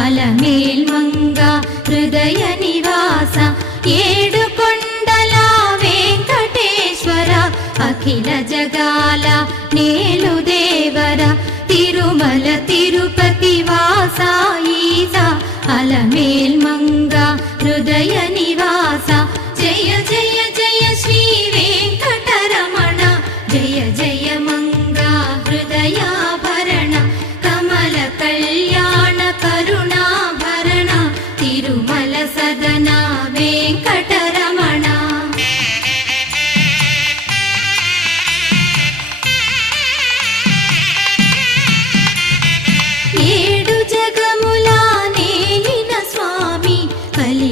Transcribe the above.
అలమేల్మంగ హృదయ నివాస ఏడుకొండల వెంకటేశ్వర అఖిల జగాల నేలు దేవర తిరుమల తిరుపతి వాస ఈస అలమేల్మంగ హృదయ నివాస జయ జయ జయ శ్రీ వెంకటరమణ జయ జయ మంగ హృదయాభరణ కమల కళ్యాణ కరుణాభరణ తిరుమల సదన